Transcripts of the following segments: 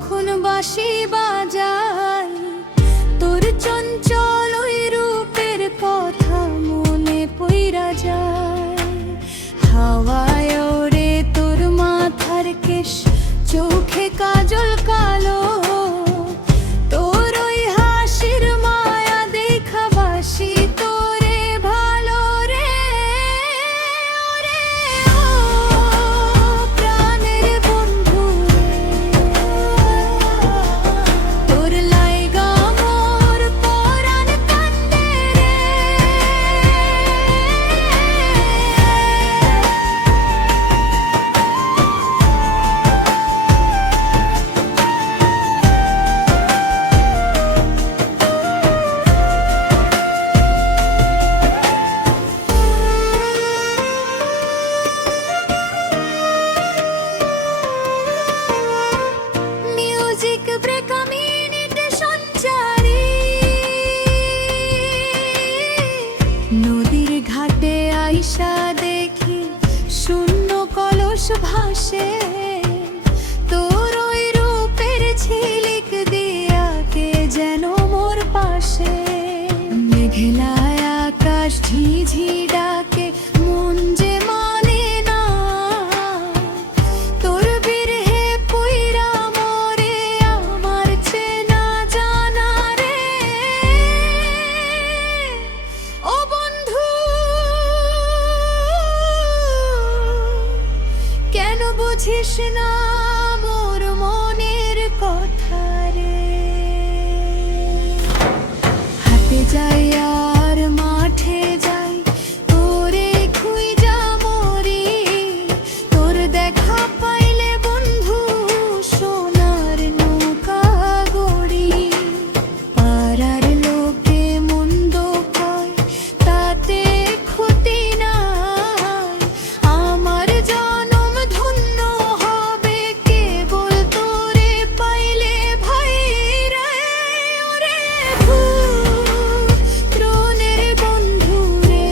যখন বাঁশি বাজাই তোর চঞ্চল ওই রূপের কথা মনে পইরা যায়। হাওয়ায় ওরে তোর মাথার কেশ, চোখে কাজল কালো, তোর ওই হাসির মায়া দেখা বাসি তোরে ভালো রে। ওরে ও প্রাণের বন্ধু রে, তোর লাইগা মোর পরাণ কান্দে রে। মিউজিক ব্রেক মিনিটে সঞ্চারী, নদীর ঘাটে আইসা দেখি শূন্য কলস ভাসে, তোর ওই রূপের ঝিলিক দিয়া কে যেন মোর পাশে। মেঘলায় আকাশ ঝিঝি ডাকে, মন যে মানে না, তোর বিরহে পইরা মরে আমার চেনা জানা রে। ও বন্ধু কেন বুঝিস না মোর মনের কথা রে। হাতে যাই আর মাঠে যাই, তোরে খুঁজা মরি, তোর দেখা পাইলে বন্ধু সোনার নৌকা গড়ি। পাড়ার লোকে মন্দ কয় তাতে ক্ষতি নাই, আমার জনম ধন্য হবে কেবল তোরে পাইলে ভাই রে। ওরে দ্রোণের বন্ধু রে,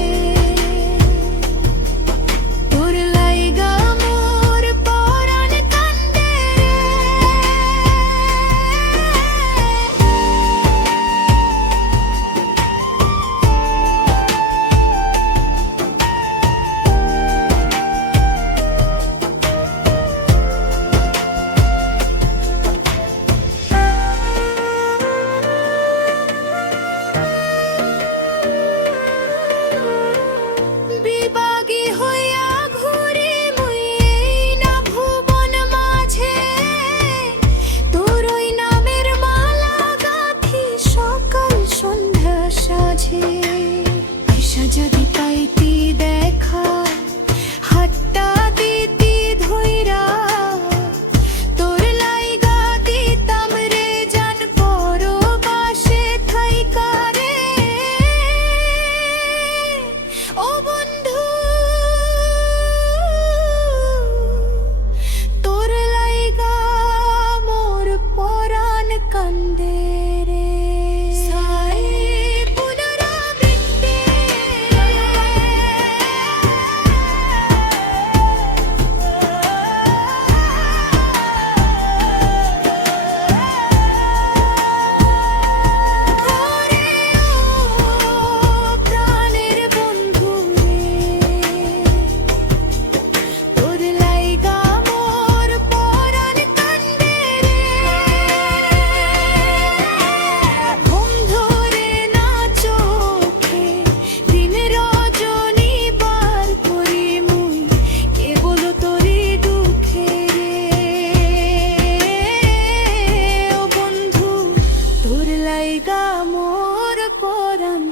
তোর লাইগা মোর পরাণ কান্দে রে। বিবাগী হইয়া ঘুরি মুই এই না ভুবন মাঝে, তোর ওই নামের মালা গাঁথি সকাল সন্ধ্যা সাঝে। আইসা যদি পাইতি দেখা, হাতটা দিতি ধইরা, তোর লাইগা দিতাম রে জান পরবাসে থাইকা রে। ও বন্ধু তোর লাইগা মোর পরাণ কান্দে রে। সাই পুনরাবৃত্তি ওরে ও প্রাণের বন্ধু রে, তোর লাইগা মোর পরাণ কান্দে রে। ঘুম ধরে না চোখে দিন রজনী পার করি মুই কেবল তোরই দুঃখে রে। ও বন্ধু তোর লাইগা মোর পরাণ